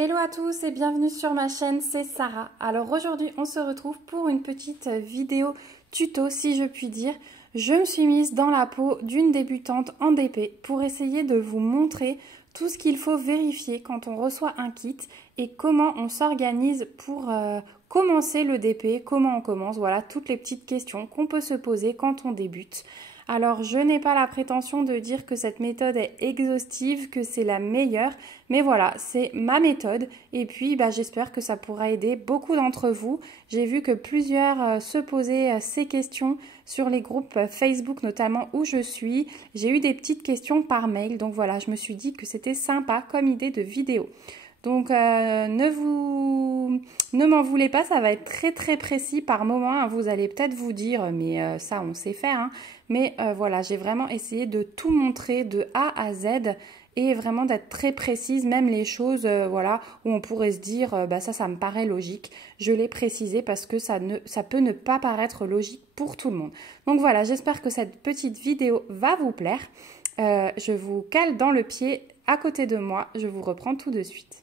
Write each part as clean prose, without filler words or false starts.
Hello à tous et bienvenue sur ma chaîne, c'est Sarah. Alors aujourd'hui on se retrouve pour une petite vidéo tuto si je puis dire. Je me suis mise dans la peau d'une débutante en DP pour essayer de vous montrer tout ce qu'il faut vérifier quand on reçoit un kit et comment on s'organise pour commencer le DP, comment on commence, voilà toutes les petites questions qu'on peut se poser quand on débute. Alors, je n'ai pas la prétention de dire que cette méthode est exhaustive, que c'est la meilleure, mais voilà, c'est ma méthode et puis j'espère que ça pourra aider beaucoup d'entre vous. J'ai vu que plusieurs se posaient ces questions sur les groupes Facebook notamment où je suis. J'ai eu des petites questions par mail, donc voilà, je me suis dit que c'était sympa comme idée de vidéo. Donc ne m'en voulez pas, ça va être très précis par moment, hein. Vous allez peut-être vous dire mais ça on sait faire, hein. Mais voilà, j'ai vraiment essayé de tout montrer de A à Z et vraiment d'être très précise, même les choses voilà, où on pourrait se dire ça me paraît logique. Je l'ai précisé parce que ça peut ne pas paraître logique pour tout le monde. Donc voilà, j'espère que cette petite vidéo va vous plaire. Je vous cale dans le pied à côté de moi, je vous reprends tout de suite.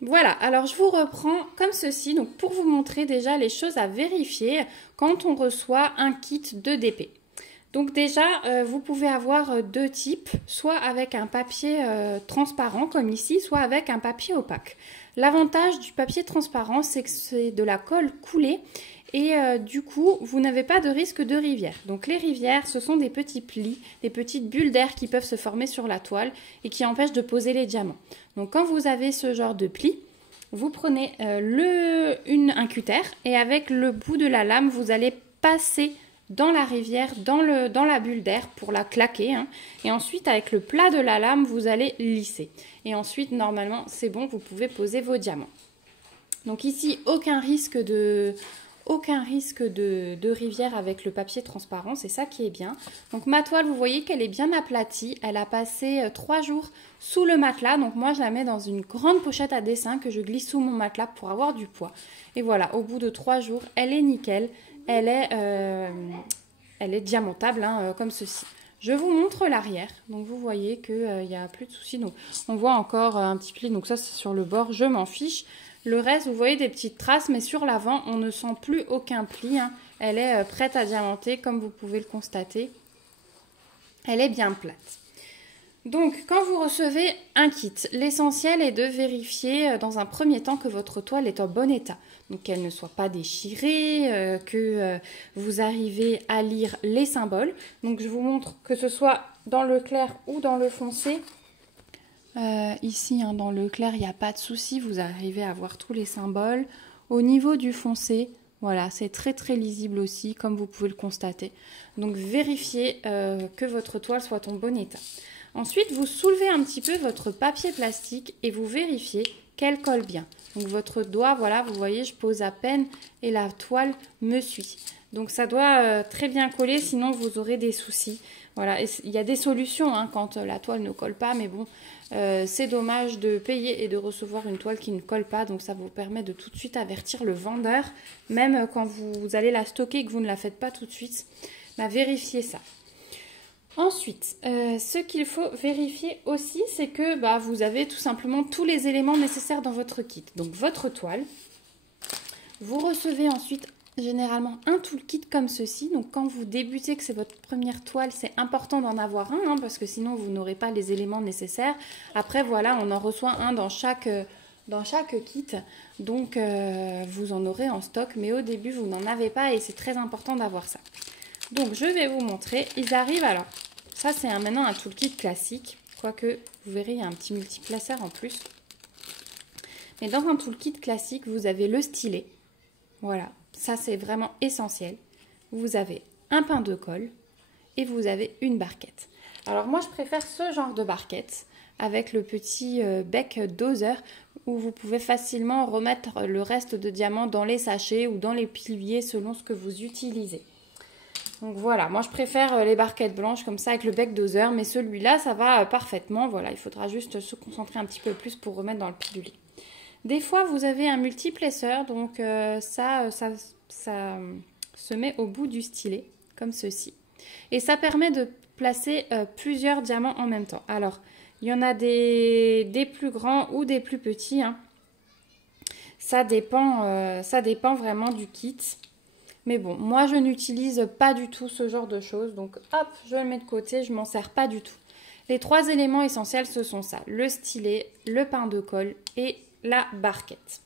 Voilà, alors je vous reprends comme ceci, donc pour vous montrer déjà les choses à vérifier quand on reçoit un kit de DP. Donc déjà, vous pouvez avoir deux types, soit avec un papier transparent comme ici, soit avec un papier opaque. L'avantage du papier transparent, c'est que c'est de la colle coulée et du coup, vous n'avez pas de risque de rivière. Donc les rivières, ce sont des petits plis, des petites bulles d'air qui peuvent se former sur la toile et qui empêchent de poser les diamants. Donc quand vous avez ce genre de plis, vous prenez un cutter et avec le bout de la lame, vous allez passer dans la rivière, dans la bulle d'air pour la claquer, hein. Et ensuite, avec le plat de la lame, vous allez lisser. Et ensuite, normalement, c'est bon, vous pouvez poser vos diamants. Donc ici, aucun risque de rivière avec le papier transparent, c'est ça qui est bien. Donc ma toile, vous voyez qu'elle est bien aplatie, elle a passé 3 jours sous le matelas, donc moi je la mets dans une grande pochette à dessin que je glisse sous mon matelas pour avoir du poids. Et voilà, au bout de 3 jours, elle est nickel, elle est diamantable, hein, comme ceci. Je vous montre l'arrière, donc vous voyez qu'il n'y a plus de soucis. Donc on voit encore un petit pli, donc ça c'est sur le bord, je m'en fiche. Le reste, vous voyez des petites traces, mais sur l'avant, on ne sent plus aucun pli, hein. Elle est prête à diamanter, comme vous pouvez le constater. Elle est bien plate. Donc, quand vous recevez un kit, l'essentiel est de vérifier dans un premier temps que votre toile est en bon état. Donc, qu'elle ne soit pas déchirée, que vous arrivez à lire les symboles. Donc, je vous montre que ce soit dans le clair ou dans le foncé. Ici, hein, dans le clair, il n'y a pas de souci, vous arrivez à voir tous les symboles. Au niveau du foncé, voilà, c'est très lisible aussi, comme vous pouvez le constater. Donc, vérifiez que votre toile soit en bon état. Ensuite, vous soulevez un petit peu votre papier plastique et vous vérifiez qu'elle colle bien. Donc, votre doigt, voilà, vous voyez, je pose à peine et la toile me suit. Donc, ça doit très bien coller, sinon vous aurez des soucis. Voilà, il y a des solutions hein, quand la toile ne colle pas, mais bon, c'est dommage de payer et de recevoir une toile qui ne colle pas. Donc, ça vous permet de tout de suite avertir le vendeur, même quand vous allez la stocker et que vous ne la faites pas tout de suite. Vérifiez ça. Ensuite, ce qu'il faut vérifier aussi, c'est que vous avez tout simplement tous les éléments nécessaires dans votre kit. Donc, votre toile. Vous recevez ensuite généralement un toolkit comme ceci. Donc, quand vous débutez, que c'est votre première toile, c'est important d'en avoir un, hein, parce que sinon, vous n'aurez pas les éléments nécessaires. Après, voilà, on en reçoit un dans chaque kit. Donc, vous en aurez en stock, mais au début, vous n'en avez pas et c'est très important d'avoir ça. Donc, je vais vous montrer. Ils arrivent alors. Ça, c'est maintenant un toolkit classique. Quoique, vous verrez, il y a un petit multiplaceur en plus. Mais dans un toolkit classique, vous avez le stylet. Voilà, ça c'est vraiment essentiel. Vous avez un pain de colle et vous avez une barquette. Alors moi, je préfère ce genre de barquette avec le petit bec doseur où vous pouvez facilement remettre le reste de diamants dans les sachets ou dans les piliers selon ce que vous utilisez. Donc voilà, moi je préfère les barquettes blanches comme ça avec le bec doseur, mais celui-là ça va parfaitement. Voilà, il faudra juste se concentrer un petit peu plus pour remettre dans le pilule. Des fois vous avez un multiplaceur, donc ça se met au bout du stylet, comme ceci. Et ça permet de placer plusieurs diamants en même temps. Alors, Il y en a des plus grands ou des plus petits, hein. Ça dépend vraiment du kit. Mais bon, moi je n'utilise pas du tout ce genre de choses. Donc hop, je le mets de côté, je m'en sers pas du tout. Les 3 éléments essentiels, ce sont ça. Le stylet, le pain de colle et la barquette.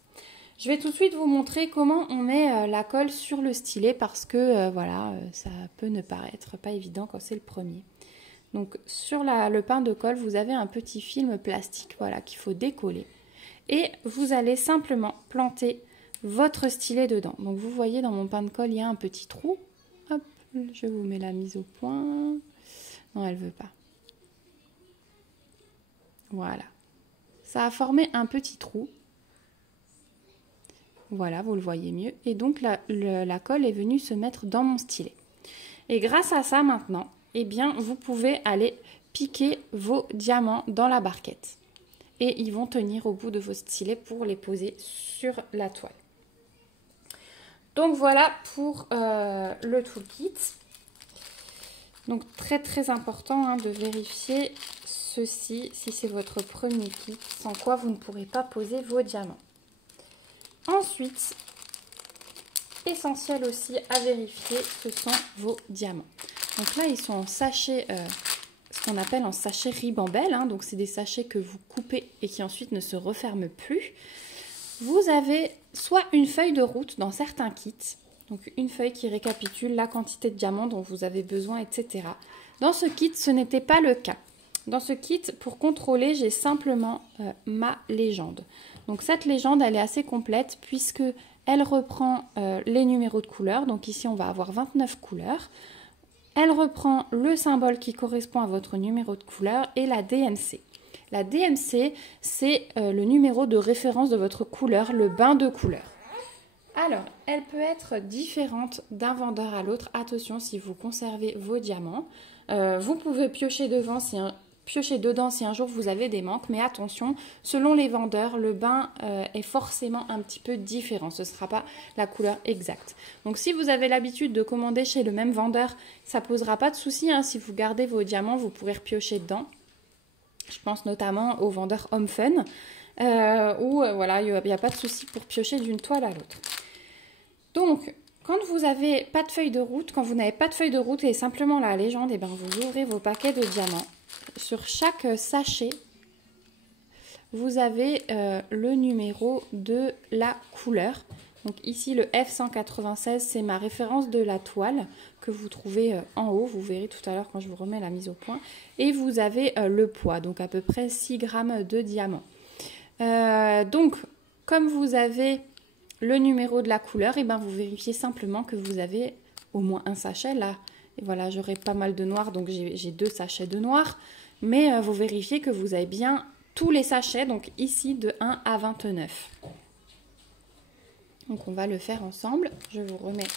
Je vais tout de suite vous montrer comment on met la colle sur le stylet parce que voilà, ça peut ne paraître pas évident quand c'est le premier. Donc sur le pain de colle, vous avez un petit film plastique, voilà, qu'il faut décoller. Et vous allez simplement planter votre stylet dedans. Donc vous voyez dans mon pain de colle, il y a un petit trou. Hop, je vous mets la mise au point. Non, elle veut pas. Voilà. Ça a formé un petit trou. Voilà, vous le voyez mieux. Et donc la colle est venue se mettre dans mon stylet. Et grâce à ça maintenant, eh bien, vous pouvez aller piquer vos diamants dans la barquette. Et ils vont tenir au bout de vos stylets pour les poser sur la toile. Donc voilà pour le toolkit. Donc très important hein, de vérifier ceci si c'est votre premier kit, sans quoi vous ne pourrez pas poser vos diamants. Ensuite, essentiel aussi à vérifier, ce sont vos diamants. Donc là, ils sont en sachet, ce qu'on appelle en sachet ribambelle. Hein, donc c'est des sachets que vous coupez et qui ensuite ne se referment plus. Vous avez soit une feuille de route dans certains kits, donc une feuille qui récapitule la quantité de diamants dont vous avez besoin, etc. Dans ce kit, ce n'était pas le cas. Dans ce kit, pour contrôler, j'ai simplement ma légende. Donc cette légende, elle est assez complète puisque elle reprend les numéros de couleurs. Donc ici, on va avoir 29 couleurs. Elle reprend le symbole qui correspond à votre numéro de couleur et la DMC. La DMC, c'est le numéro de référence de votre couleur, le bain de couleur. Alors, elle peut être différente d'un vendeur à l'autre. Attention, si vous conservez vos diamants, vous pouvez piocher dedans si un jour vous avez des manques. Mais attention, selon les vendeurs, le bain est forcément un petit peu différent. Ce ne sera pas la couleur exacte. Donc, si vous avez l'habitude de commander chez le même vendeur, ça ne posera pas de souci. Hein. Si vous gardez vos diamants, vous pourrez repiocher dedans. Je pense notamment aux vendeurs Home Fun, où voilà, il n'y a pas de souci pour piocher d'une toile à l'autre. Donc, quand vous n'avez pas de feuille de route, quand vous n'avez pas de feuille de route et simplement la légende, eh ben, vous ouvrez vos paquets de diamants. Sur chaque sachet, vous avez le numéro de la couleur. Donc ici, le F196, c'est ma référence de la toile que vous trouvez en haut. Vous verrez tout à l'heure quand je vous remets la mise au point. Et vous avez le poids, donc à peu près 6 grammes de diamant. Donc, comme vous avez le numéro de la couleur, et ben vous vérifiez simplement que vous avez au moins un sachet là. Et voilà, j'aurai pas mal de noir, donc j'ai 2 sachets de noir. Mais vous vérifiez que vous avez bien tous les sachets, donc ici de 1 à 29. Donc on va le faire ensemble. Je vous remets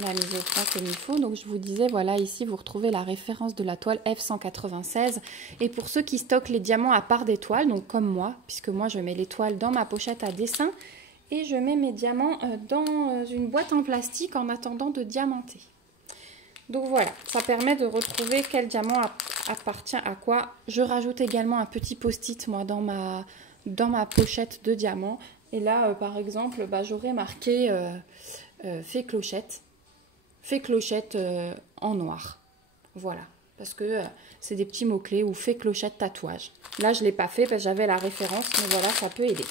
la mise au point comme il faut. Donc je vous disais, voilà, ici vous retrouvez la référence de la toile F196. Et pour ceux qui stockent les diamants à part des toiles, donc comme moi, puisque moi je mets les toiles dans ma pochette à dessin, et je mets mes diamants dans une boîte en plastique en attendant de diamanter. Donc voilà, ça permet de retrouver quel diamant appartient à quoi. Je rajoute également un petit post-it moi dans ma pochette de diamants. Et là, par exemple, bah, j'aurais marqué fait clochette en noir. Voilà, parce que c'est des petits mots-clés ou fait clochette tatouage. Là, je ne l'ai pas fait parce que j'avais la référence, mais voilà, ça peut aider.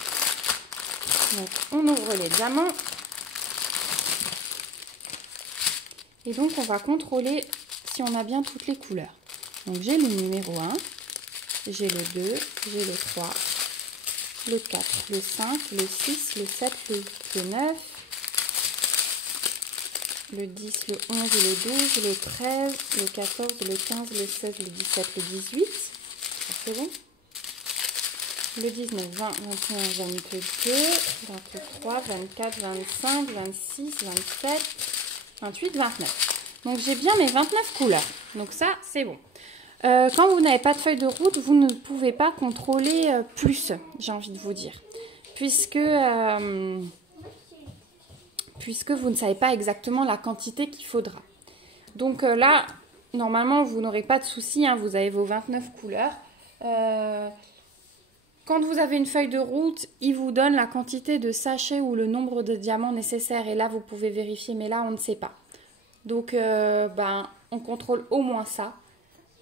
Donc, on ouvre les diamants. Et donc, on va contrôler si on a bien toutes les couleurs. Donc, j'ai le numéro 1, j'ai le 2, j'ai le 3, le 4, le 5, le 6, le 7, le 9, le 10, le 11, le 12, le 13, le 14, le 15, le 16, le 17, le 18. C'est bon. Le 19, 20, 21, 22, 23, 24, 25, 26, 27, 28, 29. Donc j'ai bien mes 29 couleurs. Donc ça, c'est bon. Quand vous n'avez pas de feuille de route, vous ne pouvez pas contrôler plus, j'ai envie de vous dire. Puisque vous ne savez pas exactement la quantité qu'il faudra. Donc là, normalement, vous n'aurez pas de souci, hein, vous avez vos 29 couleurs. Quand vous avez une feuille de route, il vous donne la quantité de sachets ou le nombre de diamants nécessaires. Et là, vous pouvez vérifier, mais là, on ne sait pas. Donc, on contrôle au moins ça.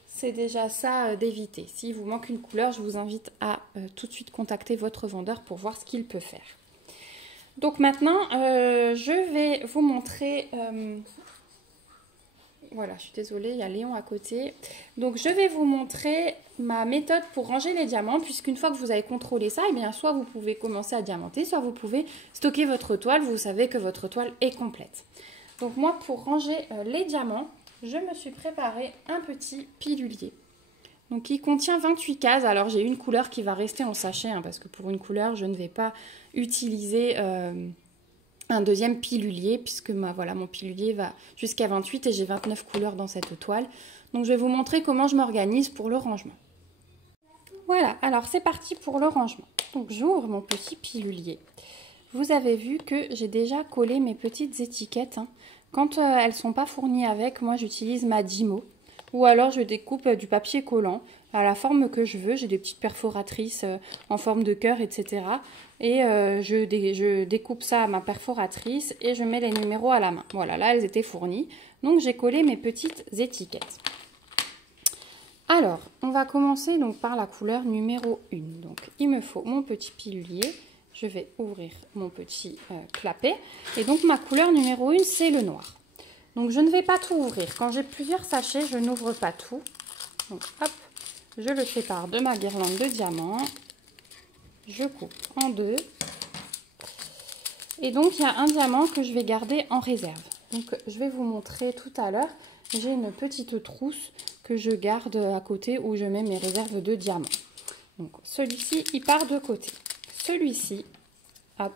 C'est déjà ça d'éviter. S'il vous manque une couleur, je vous invite à tout de suite contacter votre vendeur pour voir ce qu'il peut faire. Donc maintenant, je vais vous montrer... Voilà, je suis désolée, il y a Léon à côté. Donc, je vais vous montrer ma méthode pour ranger les diamants, puisqu'une fois que vous avez contrôlé ça, eh bien, soit vous pouvez commencer à diamanter, soit vous pouvez stocker votre toile. Vous savez que votre toile est complète. Donc, moi, pour ranger les diamants, je me suis préparé un petit pilulier. Donc, il contient 28 cases. Alors, j'ai une couleur qui va rester en sachet, hein, parce que pour une couleur, je ne vais pas utiliser... un deuxième pilulier puisque mon pilulier va jusqu'à 28 et j'ai 29 couleurs dans cette toile. Donc je vais vous montrer comment je m'organise pour le rangement. Voilà, alors c'est parti pour le rangement. Donc j'ouvre mon petit pilulier. Vous avez vu que j'ai déjà collé mes petites étiquettes. Hein. Quand elles ne sont pas fournies avec, moi j'utilise ma Dymo. Ou alors je découpe du papier collant à la forme que je veux. J'ai des petites perforatrices en forme de cœur, etc. Et je découpe ça à ma perforatrice et je mets les numéros à la main. Voilà, là elles étaient fournies. Donc j'ai collé mes petites étiquettes. Alors, on va commencer donc par la couleur numéro 1. Donc il me faut mon petit pilulier. Je vais ouvrir mon petit clapet. Et donc ma couleur numéro 1, c'est le noir. Donc je ne vais pas tout ouvrir. Quand j'ai plusieurs sachets, je n'ouvre pas tout. Donc hop, je le sépare de ma guirlande de diamants. Je coupe en deux. Et donc il y a un diamant que je vais garder en réserve. Donc je vais vous montrer tout à l'heure. J'ai une petite trousse que je garde à côté où je mets mes réserves de diamants. Donc celui-ci, il part de côté. Celui-ci, hop,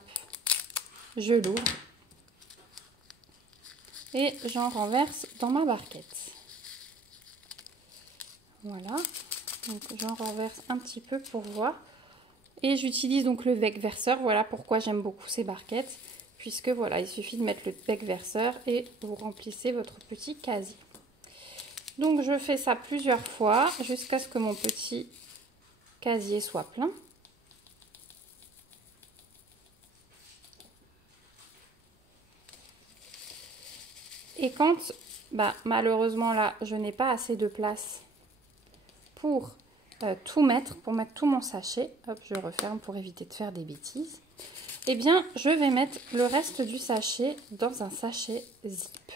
je l'ouvre. Et j'en renverse dans ma barquette. Voilà, donc j'en renverse un petit peu pour voir. Et j'utilise donc le bec verseur. Voilà pourquoi j'aime beaucoup ces barquettes. Puisque voilà, il suffit de mettre le bec verseur et vous remplissez votre petit casier. Donc je fais ça plusieurs fois jusqu'à ce que mon petit casier soit plein. Et quand, malheureusement là, je n'ai pas assez de place pour tout mettre, pour mettre tout mon sachet, hop, je referme pour éviter de faire des bêtises, eh bien, je vais mettre le reste du sachet dans un sachet zip,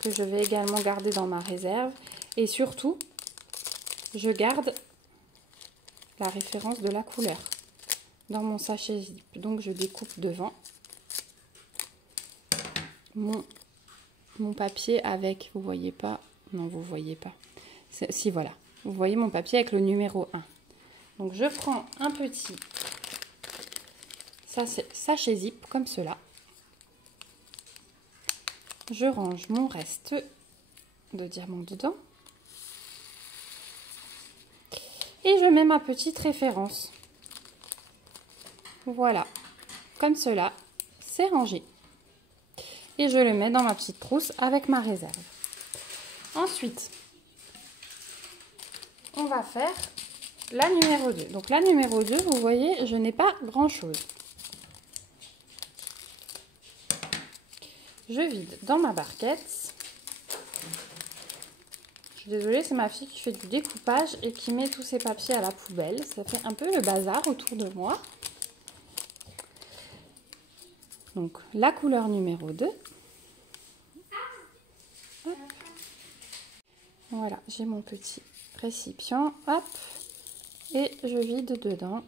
que je vais également garder dans ma réserve. Et surtout, je garde la référence de la couleur dans mon sachet zip. Donc, je découpe devant mon papier avec, vous voyez pas, non vous voyez pas, si voilà, vous voyez mon papier avec le numéro 1. Donc je prends un petit sachet zip comme cela, je range mon reste de diamants dedans et je mets ma petite référence. Voilà, comme cela, c'est rangé. Et je le mets dans ma petite trousse avec ma réserve. Ensuite, on va faire la numéro 2. Donc la numéro 2, vous voyez, je n'ai pas grand-chose. Je vide dans ma barquette. Je suis désolée, c'est ma fille qui fait du découpage et qui met tous ses papiers à la poubelle. Ça fait un peu le bazar autour de moi. Donc la couleur numéro 2. Hop. Voilà, j'ai mon petit récipient. Hop. Et je vide dedans.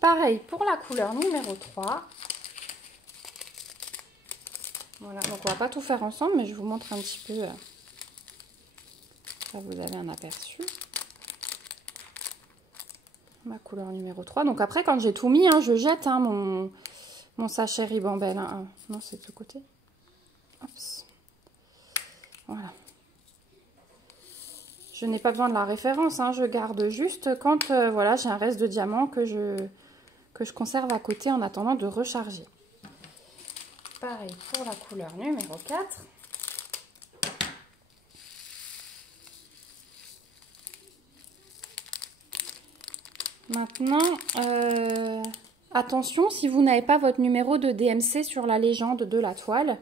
Pareil pour la couleur numéro 3. Voilà, donc on va pas tout faire ensemble, mais je vous montre un petit peu. Là, vous avez un aperçu. Ma couleur numéro 3. Donc après, quand j'ai tout mis, hein, je jette mon sachet Ribambelle. Hein. Non, c'est de ce côté. Oups. Voilà. Je n'ai pas besoin de la référence. Hein, je garde juste quand voilà, j'ai un reste de diamant que je conserve à côté en attendant de recharger. Pareil pour la couleur numéro 4. Maintenant, attention, si vous n'avez pas votre numéro de DMC sur la légende de la toile,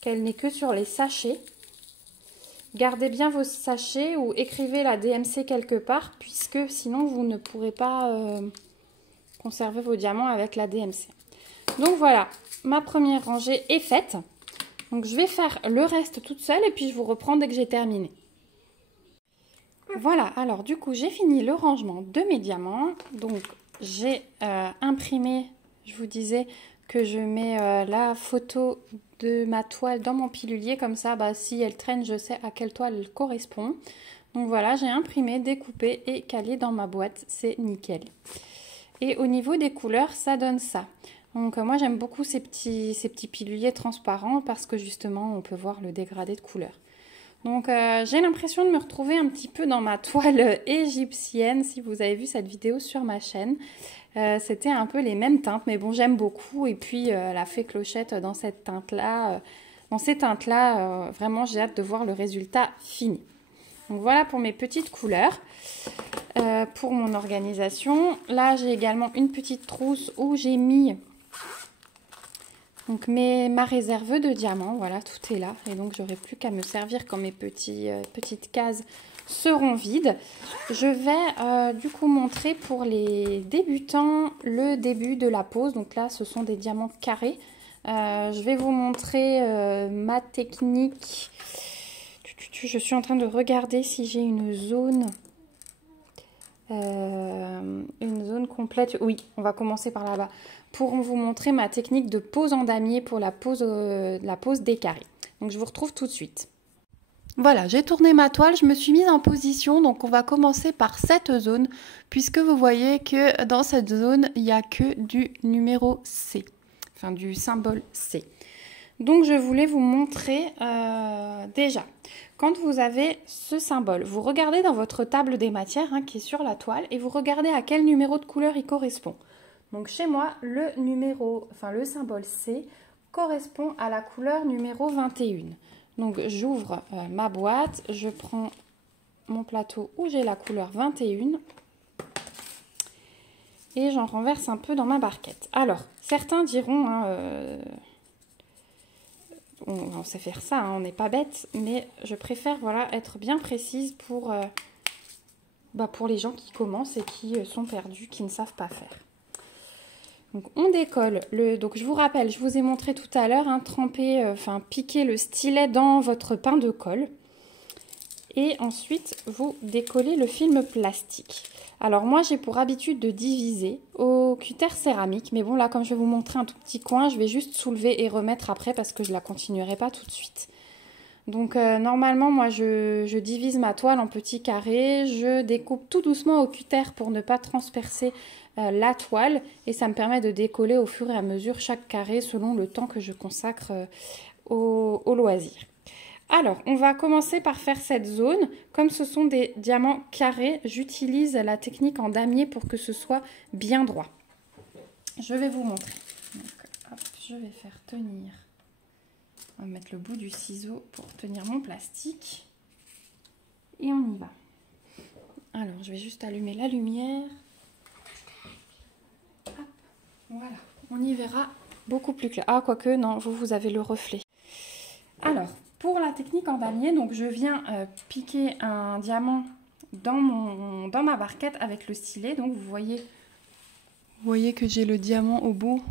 qu'elle n'est que sur les sachets, gardez bien vos sachets ou écrivez la DMC quelque part, puisque sinon vous ne pourrez pas conserver vos diamants avec la DMC. Donc voilà, ma première rangée est faite. Donc je vais faire le reste toute seule et puis je vous reprends dès que j'ai terminé. Voilà, alors du coup j'ai fini le rangement de mes diamants. Donc j'ai imprimé, je vous disais que je mets la photo de ma toile dans mon pilulier. Comme ça, si elle traîne, je sais à quelle toile elle correspond. Donc voilà, j'ai imprimé, découpé et calé dans ma boîte, c'est nickel. Et au niveau des couleurs, ça donne ça. Donc moi j'aime beaucoup ces petits piluliers transparents parce que justement on peut voir le dégradé de couleur. Donc j'ai l'impression de me retrouver un petit peu dans ma toile égyptienne si vous avez vu cette vidéo sur ma chaîne. C'était un peu les mêmes teintes mais bon j'aime beaucoup et puis la fée Clochette dans cette teinte-là, dans ces teintes-là, vraiment j'ai hâte de voir le résultat fini. Donc voilà pour mes petites couleurs. Pour mon organisation, là j'ai également une petite trousse où j'ai mis donc ma réserve de diamants, voilà, tout est là. Et donc, j'aurai plus qu'à me servir quand mes petites cases seront vides. Je vais du coup montrer pour les débutants le début de la pose. Donc là, ce sont des diamants carrés. Je vais vous montrer ma technique. Je suis en train de regarder si j'ai une zone complète. Oui, on va commencer par là-bas. Pour vous montrer ma technique de pose en damier pour la pose des carrés. Donc je vous retrouve tout de suite. Voilà, j'ai tourné ma toile, je me suis mise en position, donc on va commencer par cette zone, puisque vous voyez que dans cette zone, il n'y a que du numéro C, enfin du symbole C. Donc je voulais vous montrer déjà, quand vous avez ce symbole, vous regardez dans votre table des matières qui est sur la toile, et vous regardez à quel numéro de couleur il correspond. Donc chez moi, le symbole C correspond à la couleur numéro 21. Donc j'ouvre ma boîte, je prends mon plateau où j'ai la couleur 21 et j'en renverse un peu dans ma barquette. Alors, certains diront, on sait faire ça, on n'est pas bête, mais je préfère être bien précise pour les gens qui commencent et qui sont perdus, qui ne savent pas faire. Donc on décolle donc je vous rappelle, je vous ai montré tout à l'heure, piquer le stylet dans votre pain de colle. Et ensuite, vous décollez le film plastique. Alors moi, j'ai pour habitude de diviser au cutter céramique. Mais bon, là, comme je vais vous montrer un tout petit coin, je vais juste soulever et remettre après parce que je ne la continuerai pas tout de suite. Donc normalement, moi, je divise ma toile en petits carrés. Je découpe tout doucement au cutter pour ne pas transpercer la toile. Et ça me permet de décoller au fur et à mesure chaque carré selon le temps que je consacre au loisir. Alors, on va commencer par faire cette zone. Comme ce sont des diamants carrés, j'utilise la technique en damier pour que ce soit bien droit. Je vais vous montrer. Donc, hop, je vais faire tenir. On va mettre le bout du ciseau pour tenir mon plastique. Et on y va. Alors, je vais juste allumer la lumière. Hop, voilà. On y verra beaucoup plus clair. Ah, quoique, non, vous avez le reflet. Alors, pour la technique en damier, donc je viens piquer un diamant dans ma barquette avec le stylet. Donc vous voyez que j'ai le diamant au bout.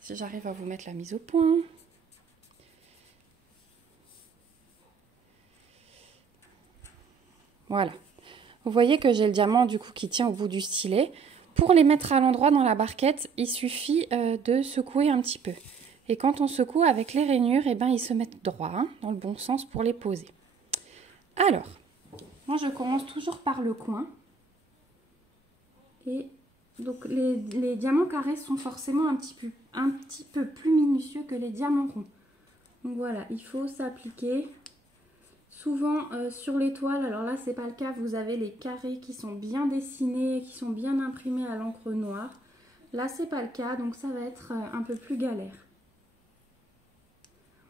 Si j'arrive à vous mettre la mise au point. Voilà. Vous voyez que j'ai le diamant du coup qui tient au bout du stylet. Pour les mettre à l'endroit dans la barquette, il suffit de secouer un petit peu. Et quand on secoue avec les rainures, ils se mettent droit, dans le bon sens pour les poser. Alors, moi je commence toujours par le coin. Et donc les diamants carrés sont forcément un petit peu plus minutieux que les diamants ronds. Donc voilà, il faut s'appliquer. Souvent sur les toiles, alors là c'est pas le cas, vous avez les carrés qui sont bien dessinés, qui sont bien imprimés à l'encre noire. Là c'est pas le cas, donc ça va être un peu plus galère.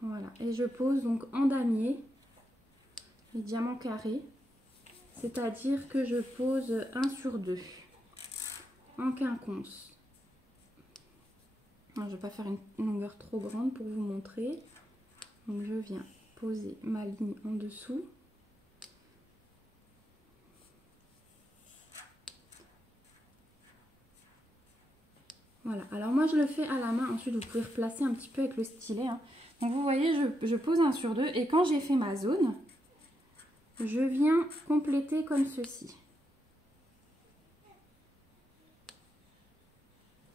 Voilà, et je pose donc en damier les diamants carrés, c'est-à-dire que je pose 1 sur 2. en quinconce. Alors, je ne vais pas faire une longueur trop grande pour vous montrer. Donc je viens poser ma ligne en dessous. Voilà, alors moi je le fais à la main, ensuite vous pouvez replacer un petit peu avec le stylet. Hein. Donc vous voyez, je pose un sur deux et quand j'ai fait ma zone, je viens compléter comme ceci.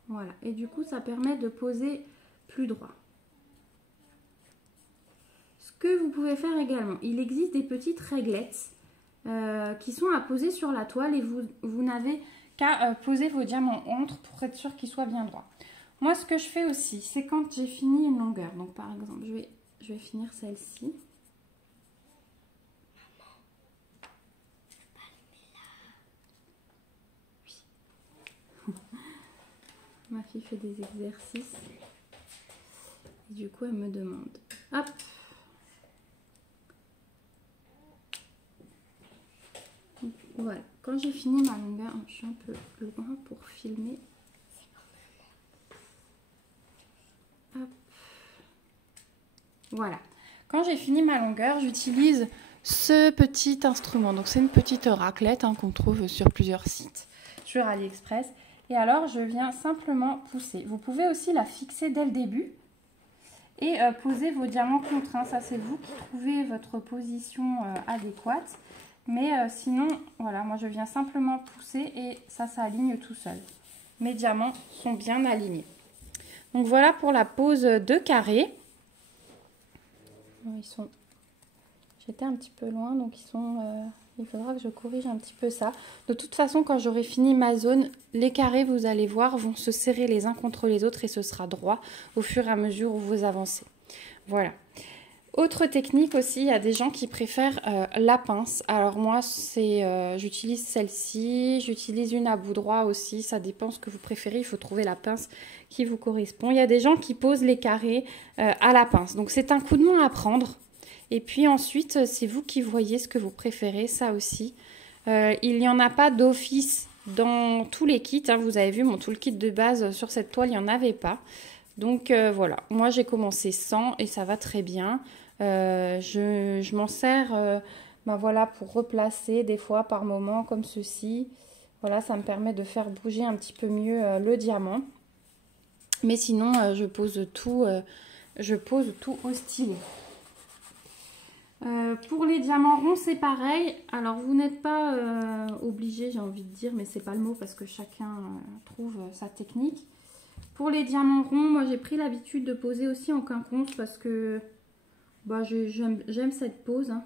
Voilà, et du coup ça permet de poser plus droit. Ce que vous pouvez faire également, il existe des petites réglettes qui sont à poser sur la toile et vous n'avez qu'à poser vos diamants entre pour être sûr qu'ils soient bien droits. Moi ce que je fais aussi, c'est quand j'ai fini une longueur, donc par exemple je vais finir celle-ci. Ma fille fait des exercices. Et du coup, elle me demande. Hop. Donc, voilà. Quand j'ai fini ma longueur, je suis un peu loin pour filmer. Hop. Voilà. Quand j'ai fini ma longueur, j'utilise ce petit instrument. Donc, c'est une petite raclette hein, qu'on trouve sur plusieurs sites, sur AliExpress. Et alors, je viens simplement pousser. Vous pouvez aussi la fixer dès le début et poser vos diamants contre un. Ça, c'est vous qui trouvez votre position adéquate. Mais sinon, voilà, moi, je viens simplement pousser et ça s'aligne tout seul. Mes diamants sont bien alignés. Donc, voilà pour la pose de carré. Ils sont... J'étais un petit peu loin, donc ils sont... Il faudra que je corrige un petit peu ça. De toute façon, quand j'aurai fini ma zone, les carrés, vous allez voir, vont se serrer les uns contre les autres et ce sera droit au fur et à mesure où vous avancez. Voilà. Autre technique aussi, il y a des gens qui préfèrent la pince. Alors moi, j'utilise celle-ci, j'utilise une à bout droit aussi. Ça dépend ce que vous préférez, il faut trouver la pince qui vous correspond. Il y a des gens qui posent les carrés à la pince. Donc c'est un coup de main à prendre. Et puis ensuite, c'est vous qui voyez ce que vous préférez, ça aussi. Il n'y en a pas d'office dans tous les kits. Hein. Vous avez vu, mon tout le kit de base sur cette toile, il n'y en avait pas. Donc voilà, moi j'ai commencé sans et ça va très bien. Je m'en sers ben voilà, pour replacer des fois par moment comme ceci. Voilà, ça me permet de faire bouger un petit peu mieux le diamant. Mais sinon, je pose tout au stylet. Pour les diamants ronds, c'est pareil. Alors, vous n'êtes pas obligé, j'ai envie de dire, mais c'est pas le mot parce que chacun trouve sa technique. Pour les diamants ronds, moi, j'ai pris l'habitude de poser aussi en quinconce parce que bah, j'aime cette pose. Hein.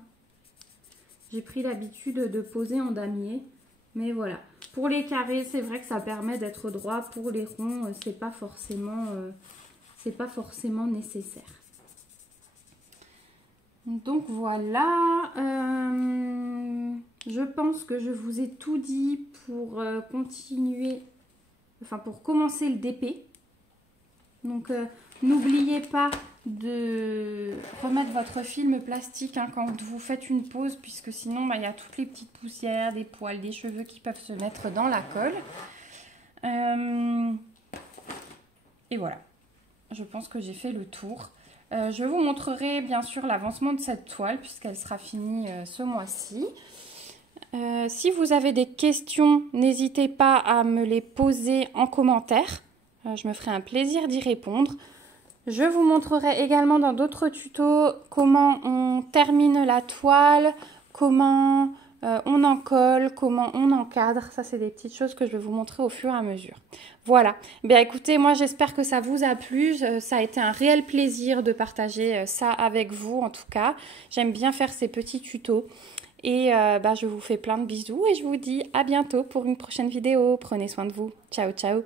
J'ai pris l'habitude de poser en damier. Mais voilà. Pour les carrés, c'est vrai que ça permet d'être droit. Pour les ronds, c'est pas forcément nécessaire. Donc voilà, je pense que je vous ai tout dit pour pour commencer le DP. Donc n'oubliez pas de remettre votre film plastique hein, quand vous faites une pose, puisque sinon il y a toutes les petites poussières, des poils, des cheveux qui peuvent se mettre dans la colle. Et voilà, je pense que j'ai fait le tour. Je vous montrerai bien sûr l'avancement de cette toile puisqu'elle sera finie ce mois-ci. Si vous avez des questions, n'hésitez pas à me les poser en commentaire. Je me ferai un plaisir d'y répondre. Je vous montrerai également dans d'autres tutos comment on termine la toile, comment on en colle, comment on encadre. Ça, c'est des petites choses que je vais vous montrer au fur et à mesure. Voilà. Bien, écoutez, moi, j'espère que ça vous a plu. Ça a été un réel plaisir de partager ça avec vous, en tout cas. J'aime bien faire ces petits tutos. Et je vous fais plein de bisous et je vous dis à bientôt pour une prochaine vidéo. Prenez soin de vous. Ciao, ciao.